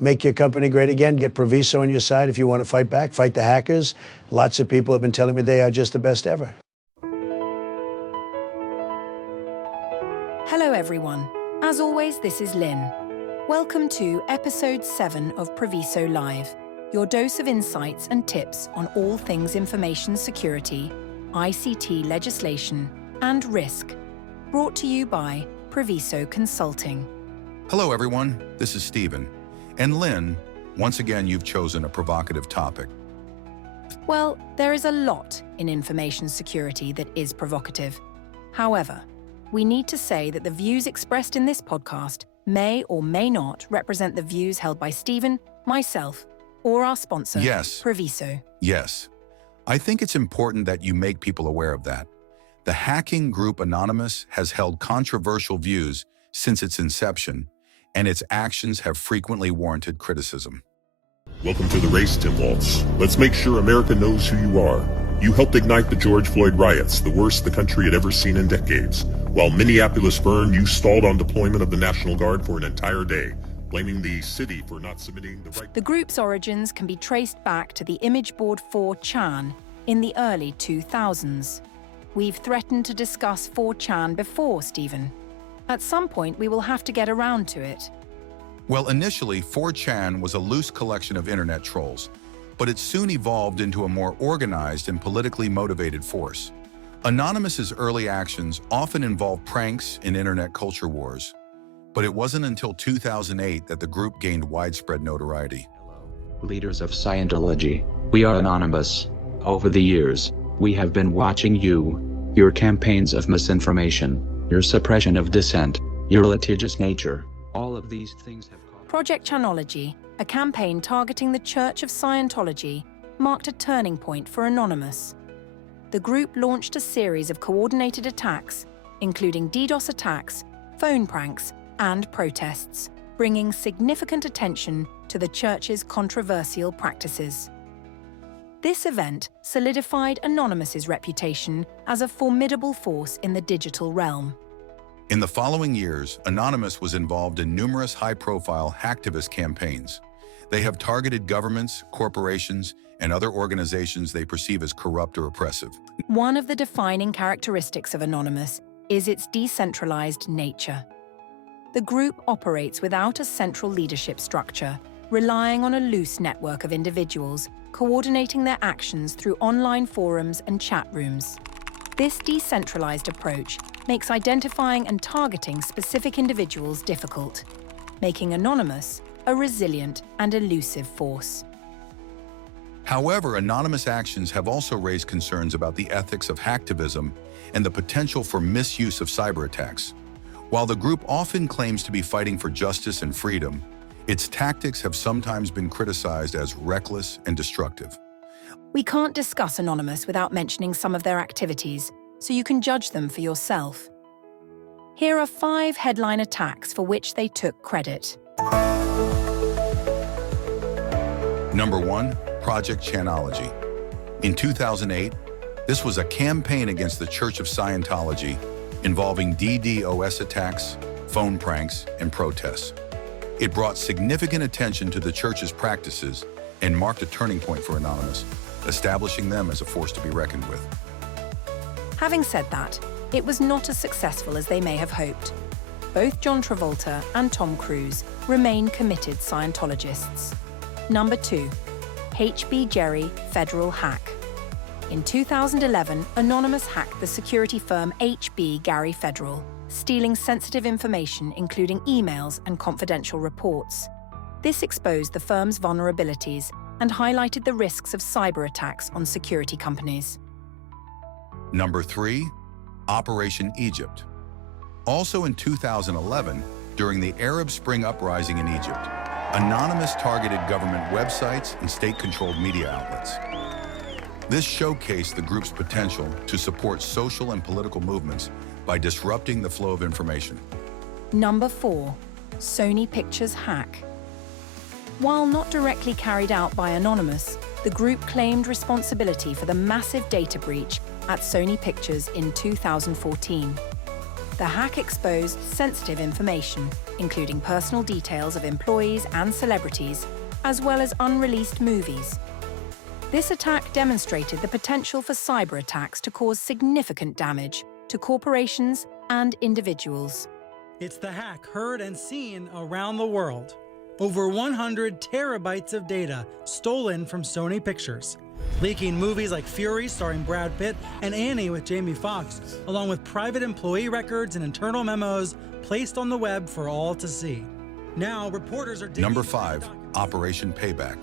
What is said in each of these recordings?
make your company great again. Get Priviso on your side if you want to fight back. Fight the hackers. Lots of people have been telling me they are just the best ever. Hello, everyone. As always, this is Lyn. Welcome to Episode 7 of Priviso Live, your dose of insights and tips on all things information security, ICT legislation, and risk. Brought to you by Priviso Consulting. Hello, everyone. This is Stephen. And Lyn, once again, you've chosen a provocative topic. Well, there is a lot in information security that is provocative. However, we need to say that the views expressed in this podcast may or may not represent the views held by Stephen, myself, or our sponsor, Priviso. Yes. I think it's important that you make people aware of that. The hacking group Anonymous has held controversial views since its inception, and its actions have frequently warranted criticism. Welcome to the race, Tim Waltz. Let's make sure America knows who you are. You helped ignite the George Floyd riots, the worst the country had ever seen in decades. While Minneapolis burned, you stalled on deployment of the National Guard for an entire day, blaming the city for not submitting the right... The group's origins can be traced back to the image board 4chan in the early 2000s. We've threatened to discuss 4chan before, Stephen. At some point, we will have to get around to it. Well, initially, 4chan was a loose collection of internet trolls, but it soon evolved into a more organized and politically motivated force. Anonymous's early actions often involved pranks in internet culture wars, but it wasn't until 2008 that the group gained widespread notoriety. Leaders of Scientology, we are Anonymous. Over the years, we have been watching you, your campaigns of misinformation, your suppression of dissent, your litigious nature. All of these things have caused... Project Chanology, a campaign targeting the Church of Scientology, marked a turning point for Anonymous. The group launched a series of coordinated attacks, including DDoS attacks, phone pranks, and protests, bringing significant attention to the Church's controversial practices. This event solidified Anonymous's reputation as a formidable force in the digital realm. In the following years, Anonymous was involved in numerous high-profile hacktivist campaigns. They have targeted governments, corporations, and other organizations they perceive as corrupt or oppressive. One of the defining characteristics of Anonymous is its decentralized nature. The group operates without a central leadership structure, relying on a loose network of individuals coordinating their actions through online forums and chat rooms. This decentralized approach makes identifying and targeting specific individuals difficult, making Anonymous a resilient and elusive force. However, Anonymous actions have also raised concerns about the ethics of hacktivism and the potential for misuse of cyber attacks. While the group often claims to be fighting for justice and freedom, its tactics have sometimes been criticized as reckless and destructive. We can't discuss Anonymous without mentioning some of their activities, so you can judge them for yourself. Here are 5 headline attacks for which they took credit. Number 1, Project Chanology. In 2008, this was a campaign against the Church of Scientology involving DDoS attacks, phone pranks, and protests. It brought significant attention to the Church's practices and marked a turning point for Anonymous, establishing them as a force to be reckoned with. Having said that, it was not as successful as they may have hoped. Both John Travolta and Tom Cruise remain committed Scientologists. Number 2, HB Jerry Federal Hack. In 2011, Anonymous hacked the security firm HB Gary Federal, stealing sensitive information including emails and confidential reports. This exposed the firm's vulnerabilities and highlighted the risks of cyber attacks on security companies. Number 3, Operation Egypt. Also in 2011, during the Arab Spring uprising in Egypt, Anonymous targeted government websites and state-controlled media outlets. This showcased the group's potential to support social and political movements by disrupting the flow of information. Number 4, Sony Pictures hack. While not directly carried out by Anonymous, the group claimed responsibility for the massive data breach at Sony Pictures in 2014. The hack exposed sensitive information, including personal details of employees and celebrities, as well as unreleased movies. This attack demonstrated the potential for cyber attacks to cause significant damage to corporations and individuals. It's the hack heard and seen around the world. Over 100 terabytes of data stolen from Sony Pictures, leaking movies like Fury starring Brad Pitt and Annie with Jamie Foxx, along with private employee records and internal memos placed on the web for all to see. Now, reporters are digging Number into 5, documents. Operation Payback.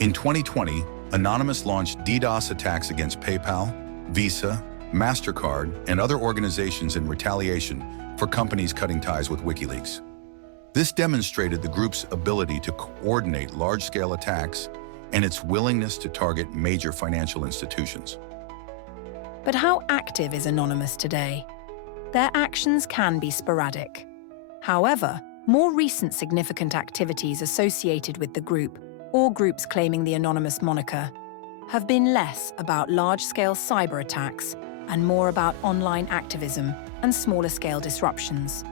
In 2020, Anonymous launched DDoS attacks against PayPal, Visa, MasterCard, and other organizations in retaliation for companies cutting ties with WikiLeaks. This demonstrated the group's ability to coordinate large-scale attacks and its willingness to target major financial institutions. But how active is Anonymous today? Their actions can be sporadic. However, more recent significant activities associated with the group, or groups claiming the Anonymous moniker, have been less about large-scale cyber attacks and more about online activism and smaller-scale disruptions.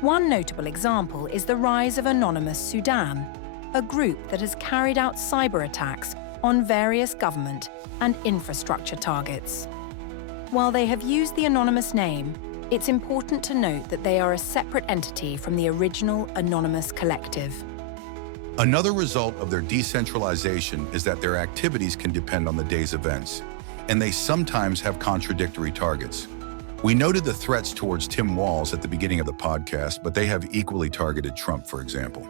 One notable example is the rise of Anonymous Sudan, a group that has carried out cyber attacks on various government and infrastructure targets. While they have used the Anonymous name, it's important to note that they are a separate entity from the original Anonymous collective. Another result of their decentralization is that their activities can depend on the day's events, and they sometimes have contradictory targets. We noted the threats towards Tim Walz at the beginning of the podcast, but they have equally targeted Trump, for example.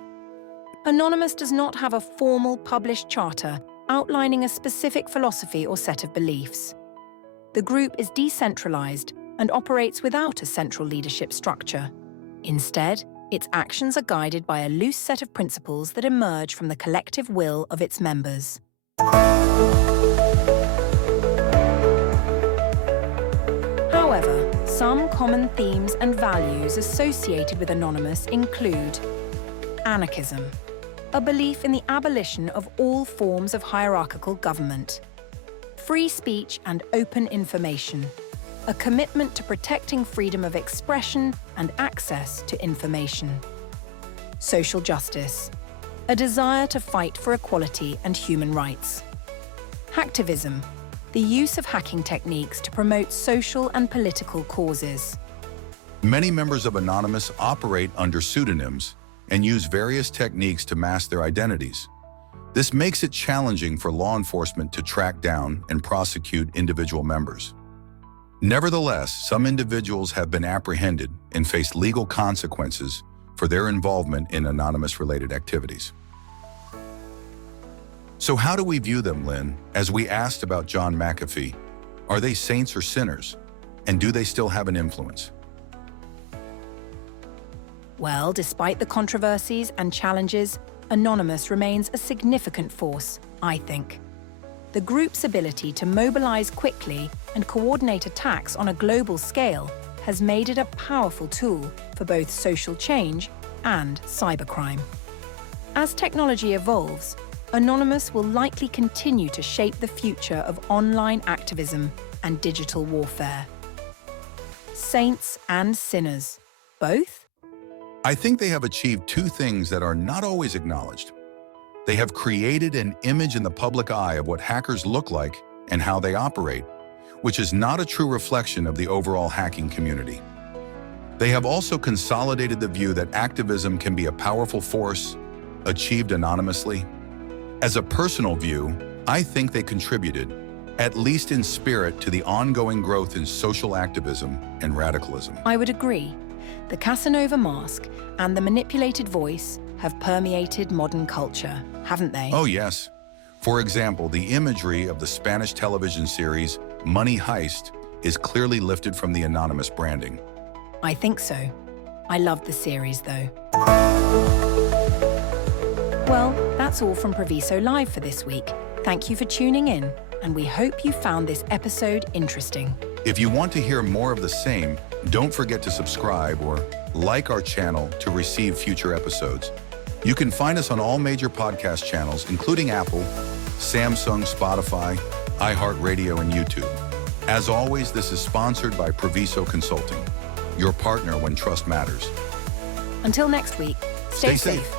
Anonymous does not have a formal published charter outlining a specific philosophy or set of beliefs. The group is decentralized and operates without a central leadership structure. Instead, its actions are guided by a loose set of principles that emerge from the collective will of its members. However, some common themes and values associated with Anonymous include anarchism, a belief in the abolition of all forms of hierarchical government, free speech and open information, a commitment to protecting freedom of expression and access to information, social justice, a desire to fight for equality and human rights, hacktivism, the use of hacking techniques to promote social and political causes. Many members of Anonymous operate under pseudonyms and use various techniques to mask their identities. This makes it challenging for law enforcement to track down and prosecute individual members. Nevertheless, some individuals have been apprehended and face legal consequences for their involvement in Anonymous-related activities. So how do we view them, Lyn? As we asked about John McAfee, are they saints or sinners? And do they still have an influence? Well, despite the controversies and challenges, Anonymous remains a significant force, I think. The group's ability to mobilize quickly and coordinate attacks on a global scale has made it a powerful tool for both social change and cybercrime. As technology evolves, Anonymous will likely continue to shape the future of online activism and digital warfare. Saints and sinners, both? I think they have achieved two things that are not always acknowledged. They have created an image in the public eye of what hackers look like and how they operate, which is not a true reflection of the overall hacking community. They have also consolidated the view that activism can be a powerful force, achieved anonymously. As a personal view, I think they contributed, at least in spirit, to the ongoing growth in social activism and radicalism. I would agree. The Casanova mask and the manipulated voice have permeated modern culture, haven't they? Oh, yes. For example, the imagery of the Spanish television series Money Heist is clearly lifted from the Anonymous branding. I think so. I loved the series, though. Well, that's all from Priviso Live for this week. Thank you for tuning in, and we hope you found this episode interesting. If you want to hear more of the same, don't forget to subscribe or like our channel to receive future episodes. You can find us on all major podcast channels, including Apple, Samsung, Spotify, iHeartRadio, and YouTube. As always, this is sponsored by Priviso Consulting. your partner when trust matters. Until next week, stay safe.